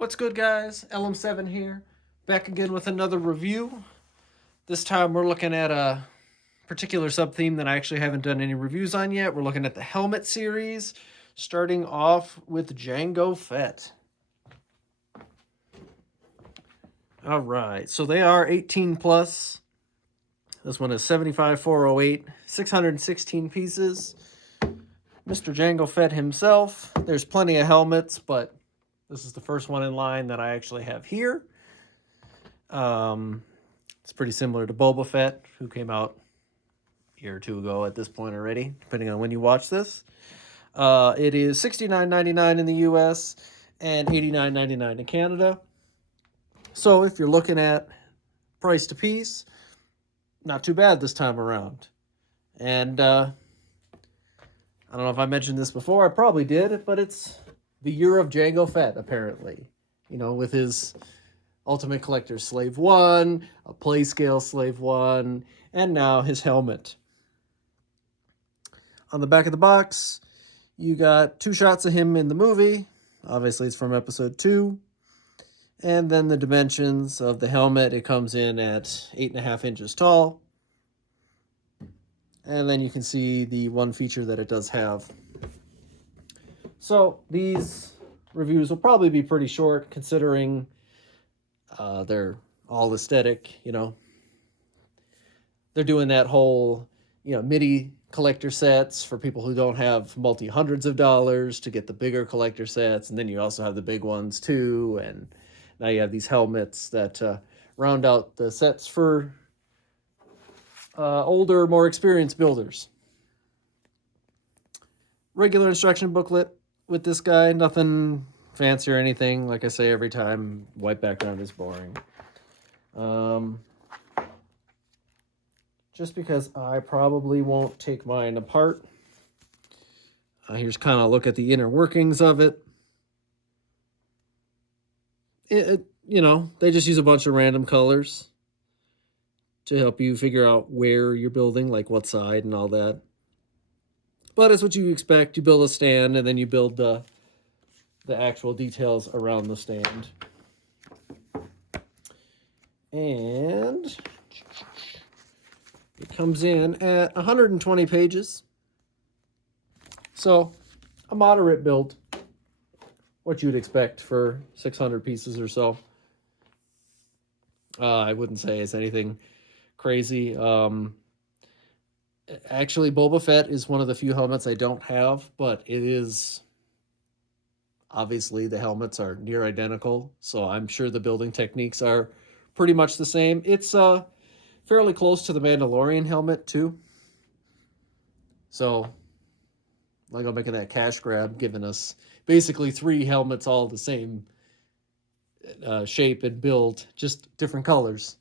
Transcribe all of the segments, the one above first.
What's good, guys? LM7 here, back again with another review. This time we're looking at a particular sub-theme that I actually haven't done any reviews on yet. We're looking at the helmet series, starting off with Jango Fett. All right, so they are 18 plus. This one is 75,408, 616 pieces. Mr. Jango Fett himself. There's plenty of helmets, but this is the first one in line that I actually have here. It's pretty similar to Boba Fett, who came out a year or two ago at this point already, depending on when you watch this. It is $69.99 in the US and $89.99 in Canada. So if you're looking at price to piece, not too bad this time around. And I don't know if I mentioned this before. I probably did, but it's the year of Jango Fett, apparently. You know, with his Ultimate Collector Slave 1, a Playscale Slave 1, and now his helmet. On the back of the box, you got 2 shots of him in the movie. Obviously, it's from episode 2. And then the dimensions of the helmet, it comes in at 8.5 inches tall. And then you can see the one feature that it does have. So these reviews will probably be pretty short, considering they're all aesthetic, you know. They're doing that whole, MIDI collector sets for people who don't have multi-hundreds of dollars to get the bigger collector sets. And then you also have the big ones too. And now you have these helmets that round out the sets for older, more experienced builders. Regular instruction booklet with this guy, nothing fancy or anything. Like I say every time, white background is boring. Just because I probably won't take mine apart. Here's kind of a look at the inner workings of it. They just use a bunch of random colors to help you figure out where you're building, like what side and all that. But it's what you expect. You build a stand, and then you build the actual details around the stand. And it comes in at 120 pages. So, a moderate build. What you'd expect for 600 pieces or so. I wouldn't say it's anything crazy. Actually, Boba Fett is one of the few helmets I don't have, but it is... Obviously, the helmets are near identical, so I'm sure the building techniques are pretty much the same. It's fairly close to the Mandalorian helmet, too. So, like I'm making that cash grab, giving us basically 3 helmets all the same shape and build, just different colors.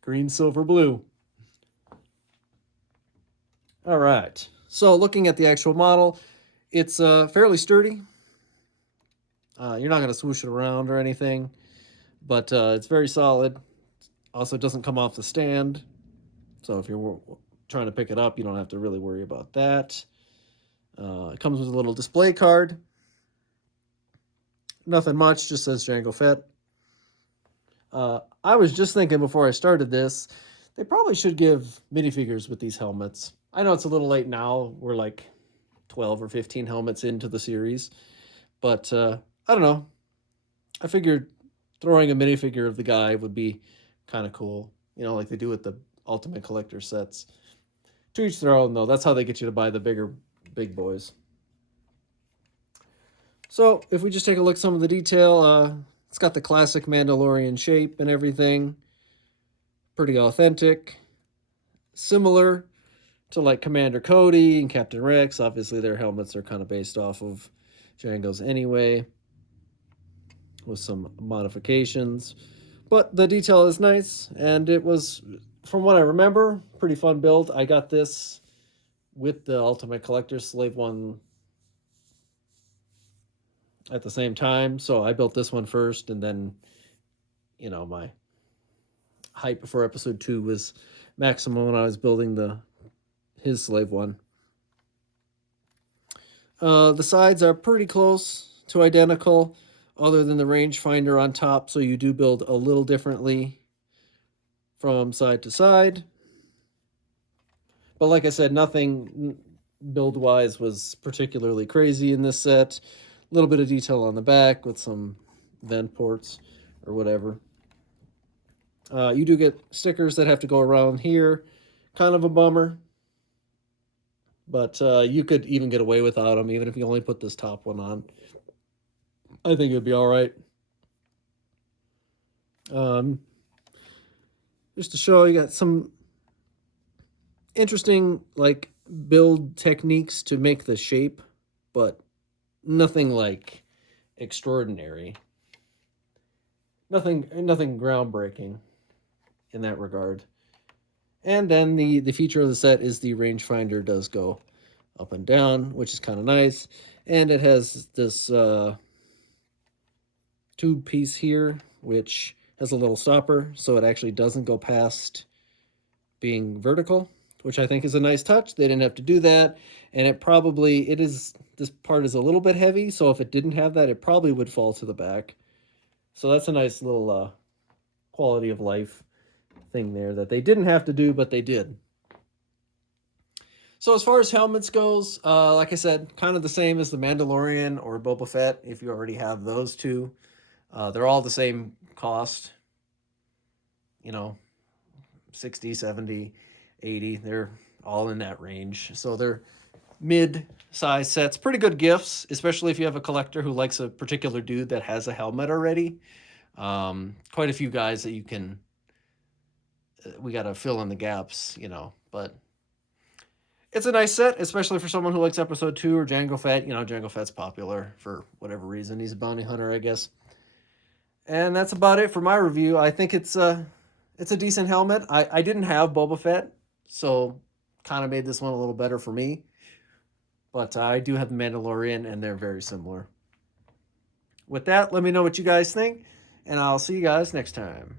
Green, silver, blue. All right. So, looking at the actual model, it's fairly sturdy. You're not going to swoosh it around or anything, but it's very solid. Also, it doesn't come off the stand, so if you're trying to pick it up, you don't have to really worry about that. It comes with a little display card. Nothing much, just says Jango Fett. I was just thinking before I started this, they probably should give minifigures with these helmets. I know it's a little late now. We're like 12 or 15 helmets into the series, but... I don't know. I figured throwing a minifigure of the guy would be kind of cool. You know, like they do with the Ultimate Collector sets. To each their own, though. That's how they get you to buy the big boys. So, if we just take a look at some of the detail, it's got the classic Mandalorian shape and everything. Pretty authentic. Similar to like Commander Cody and Captain Rex. Obviously, their helmets are kind of based off of Jango's anyway, with some modifications, but the detail is nice, and it was, from what I remember, pretty fun build. I got this with the Ultimate Collector Slave 1 at the same time, so I built this one first, and then, my hype for episode 2 was maximum when I was building his Slave 1. The sides are pretty close to identical. other than the rangefinder on top, so you do build a little differently from side to side. But like I said, nothing build-wise was particularly crazy in this set. A little bit of detail on the back with some vent ports or whatever. You do get stickers that have to go around here. Kind of a bummer. But you could even get away without them, even if you only put this top one on. I think it would be all right. Just to show, you got some interesting like build techniques to make the shape, but nothing like extraordinary. Nothing groundbreaking in that regard. And then the feature of the set is the rangefinder does go up and down, which is kind of nice. And it has this tube piece here, which has a little stopper, so it actually doesn't go past being vertical, which I think is a nice touch. They didn't have to do that, and this part is a little bit heavy, so if it didn't have that, it probably would fall to the back. So that's a nice little quality of life thing there that they didn't have to do, but they did. So as far as helmets goes, like I said, kind of the same as the Mandalorian or Boba Fett, if you already have those two. They're all the same cost, 60, 70, 80. They're all in that range. So they're mid-size sets. Pretty good gifts, especially if you have a collector who likes a particular dude that has a helmet already. Quite a few guys that you can... we got to fill in the gaps, but... it's a nice set, especially for someone who likes Episode 2 or Jango Fett. Jango Fett's popular for whatever reason. He's a bounty hunter, I guess. And that's about it for my review. I think it's a decent helmet. I didn't have Boba Fett, so kind of made this one a little better for me. But I do have the Mandalorian, and they're very similar. With that, let me know what you guys think, and I'll see you guys next time.